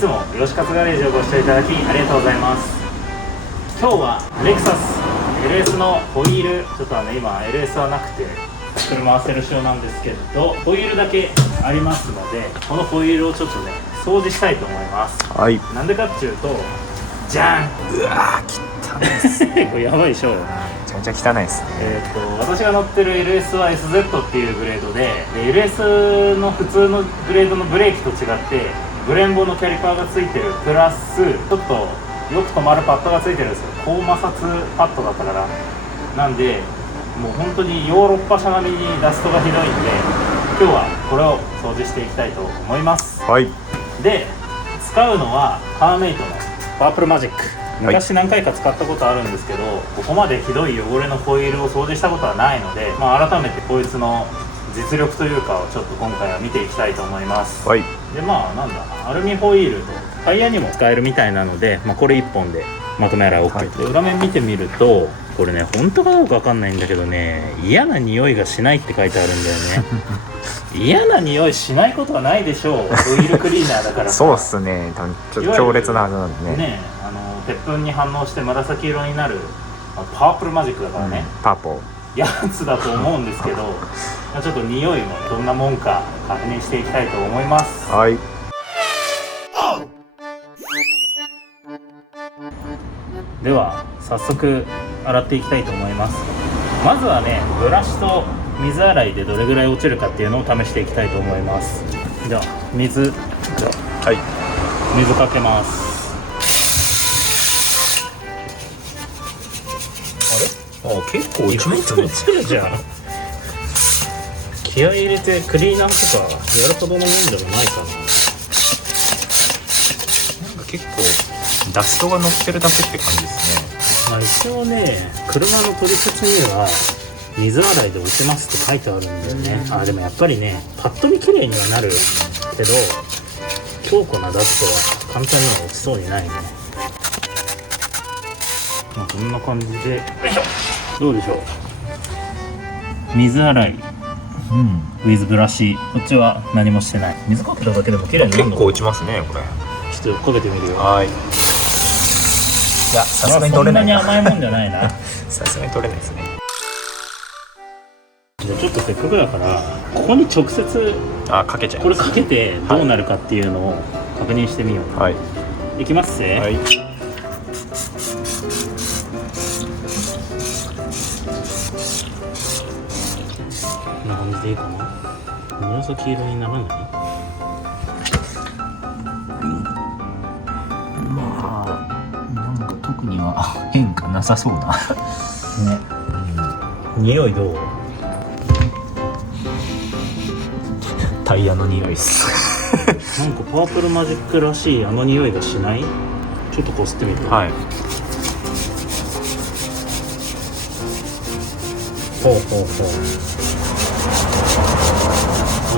つも吉勝ガレージをご視聴いただきありがとうございます。今日はレクサス LS のホイール、ちょっと今 LS はなくて車はセルシオなんですけど、ホイールだけありますので、このホイールをちょっとね掃除したいと思います。はい。なんでかっていうと、じゃん、うわー、汚いですね。これやばいでしょ。めちゃめちゃ汚いですね。私が乗ってる LS は SZ っていうグレードで、LS の普通のグレードのブレーキと違ってブレンボのキャリパーがついてるプラスちょっとよく止まるパッドがついてるんですよ。高摩擦パッドだったから。なんでもう本当にヨーロッパ車並みにダストがひどいんで、今日はこれを掃除していきたいと思います。はい。で、使うのはパーメイトのパープルマジック。昔何回か使ったことあるんですけど、ここまでひどい汚れのホイールを掃除したことはないので、改めてこいつの実力というかをちょっと今回は見ていきたいと思います。はい。でアルミホイールとタイヤにも使えるみたいなので、これ1本でまとめ洗い OK、で裏面見てみると、これね本当かどうか分かんないんだけどね、嫌な匂いがしないって書いてあるんだよね。嫌な匂いしないことはないでしょう。ホイールクリーナーだからそうっすね。多分ちょっと強烈なはずなんでね。鉄粉に反応して紫色になるパープルマジックだからね、パーポやつだと思うんですけど、ちょっと匂いもねどんなもんか確認していきたいと思います。はい。では早速洗っていきたいと思います。まずはね、ブラシと水洗いでどれぐらい落ちるかっていうのを試していきたいと思います。じゃあ水かけます。結構落ちますね。落ちるじゃん。気合い入れてクリーナーとかやるほどのもんでもないかな。なんか結構ダストが乗ってるだけって感じですね。一応ね、車の取説には水洗いで落ちますって書いてあるんだよね。でもやっぱりね、パッと見綺麗にはなるけど、強固なダストは簡単には落ちそうにないね。こんな感じで、よいしょ。どうでしょう。水洗い、ウィズブラシ。こっちは何もしてない。水かけただけでも綺麗になるの。結構落ちますね、これ。ちょっとかけてみるよ。はい。いや、さすがに取れない。そんなに甘いもんじゃないな。さすがに取れないですね。じゃあちょっとせっかくだからここに直接かけちゃいます。これかけてどうなるかっていうのを確認してみよう。はい。いきますね。はい。こんな感じでいいかな。紫色にならない？なんか特には変化なさそうなね。匂いどう？タイヤの匂いっす。なんかパープルマジックらしいあの匂いがしない？ちょっとこすってみる。はい。ほう。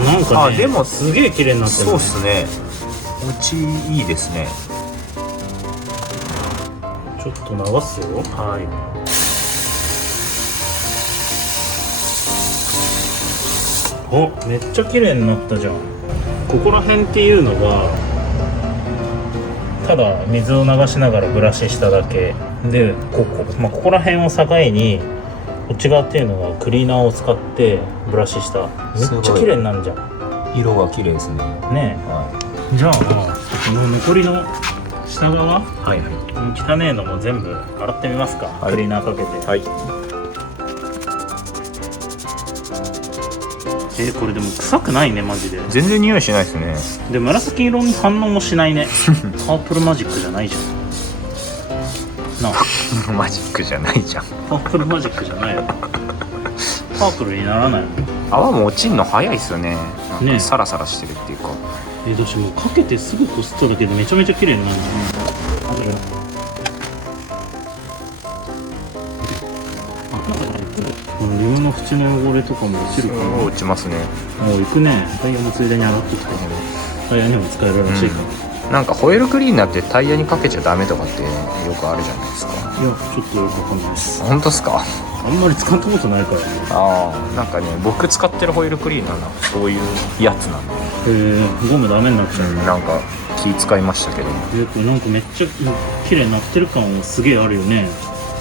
なんかね、でもすげえ綺麗になってる。そうっすね。落ちいいですね。ちょっと流すよ。はい。めっちゃ綺麗になったじゃん。ここら辺っていうのがただ水を流しながらブラシしただけで、ここら辺を境にこっち側っていうのはクリーナーを使ってブラシした。めっちゃ綺麗になるじゃん。色が綺麗ですね。ねえ、はじゃあこの残りの下側、はい。汚ねえのも全部洗ってみますか。クリーナーかけて。はい。これでも臭くないね、マジで。全然匂いしないですね。で、紫色に反応もしないね。パープルマジックじゃないじゃん。マジックじゃないじゃん。パープルマジックじゃないよ。パープルにならないの。泡も落ちんの早いっすよね。なんねかサラサラしてるっていうか。どうしてもかけてすぐこすっただけでめちゃめちゃ綺麗になる。リムの縁の汚れとかも落ちるかな。落ちますね。もう行くね。タイヤもついでに上がってきたけど、タイヤにも使えるらしいから、なんかホイールクリーナーってタイヤにかけちゃダメとかってよくあるじゃないですか。いや、ちょっとよくわかんないです。本当っすか？あんまり使ったことないからね。ああ、なんかね、僕使ってるホイールクリーナーなそういうやつなの。ゴムダメになっちゃうね。なんか気使いましたけど。これなんかめっちゃ綺麗になってる感はすげえあるよね。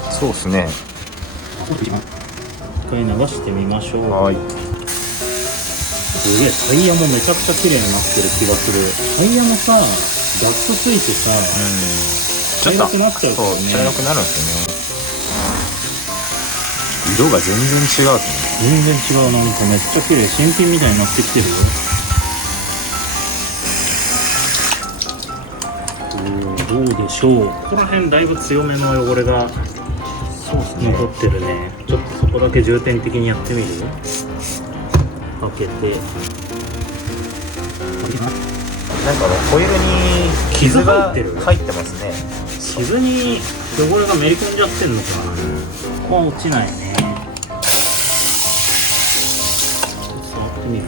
そうですね。一回流してみましょう。はい。すげえ、タイヤもめちゃくちゃ綺麗になってる気がする。タイヤもさ、ダストついてさ、ちょっと茶色くなっちゃうからね。そう茶色くなるんですよね。色が全然違う。全然違う。なんかめっちゃ綺麗、新品みたいになってきてるよ。どうでしょう。ここら辺だいぶ強めの汚れが残ってるね。ちょっとそこだけ重点的にやってみる。開けて、なんかホイールに傷が傷入ってますね。傷に汚れがめり込んじゃってんのかな。ここは落ちないね。触ってみる。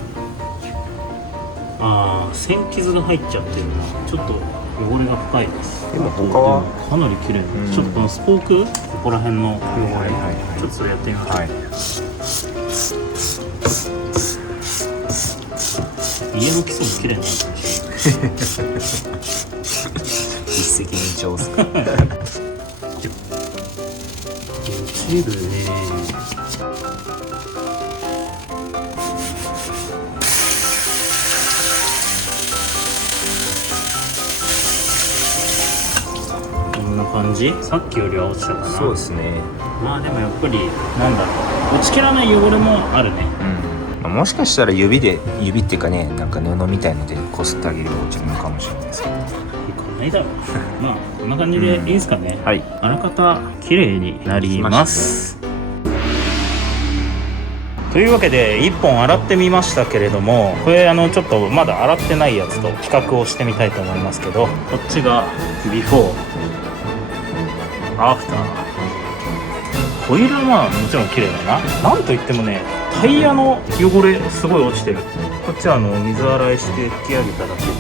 ああ、線傷が入っちゃってるな。ちょっと汚れが深いです。でも他はかなり綺麗な、ちょっとこのスポーク、ここら辺の汚れ、ちょっとそれやってみましょう。はい。家の基礎も綺麗になるかもしれない。一石二鳥です。落ちるね。こんな感じ。さっきよりは落ちたかな。そうですね。まあでもやっぱりなんだろう、落ちきらない汚れもあるね。もしかしたら指っていうかね、なんか布みたいのでこすってあげれば落ちるのかもしれないですけど。こないだろ。まあこんな感じでいいですかね。はい。あらかた綺麗になります。というわけで1本洗ってみましたけれども、これちょっとまだ洗ってないやつと比較をしてみたいと思いますけど、こっちがビフォーアフター。ホイールはまあもちろん綺麗だな。なんといってもね、タイヤの汚れすごい落ちてる。こっちは水洗いして拭き上げただけで、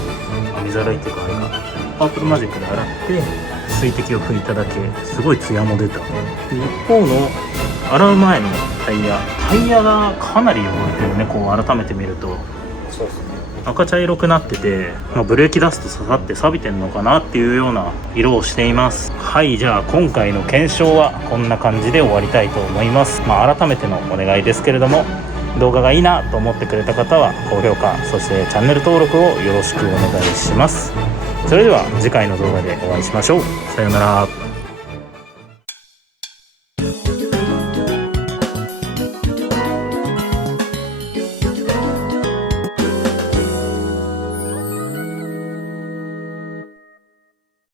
水洗いっていうかあれか、パープルマジックで洗って水滴を拭いただけ、すごいツヤも出た。で一方の洗う前のタイヤがかなり汚れてるね。こう改めて見るとそうですね。赤茶色くなってて、ブレーキダスト刺さって錆びてんのかなっていうような色をしています。はい、じゃあ今回の検証はこんな感じで終わりたいと思います。改めてのお願いですけれども、動画がいいなと思ってくれた方は高評価、そしてチャンネル登録をよろしくお願いします。それでは次回の動画でお会いしましょう。さようなら。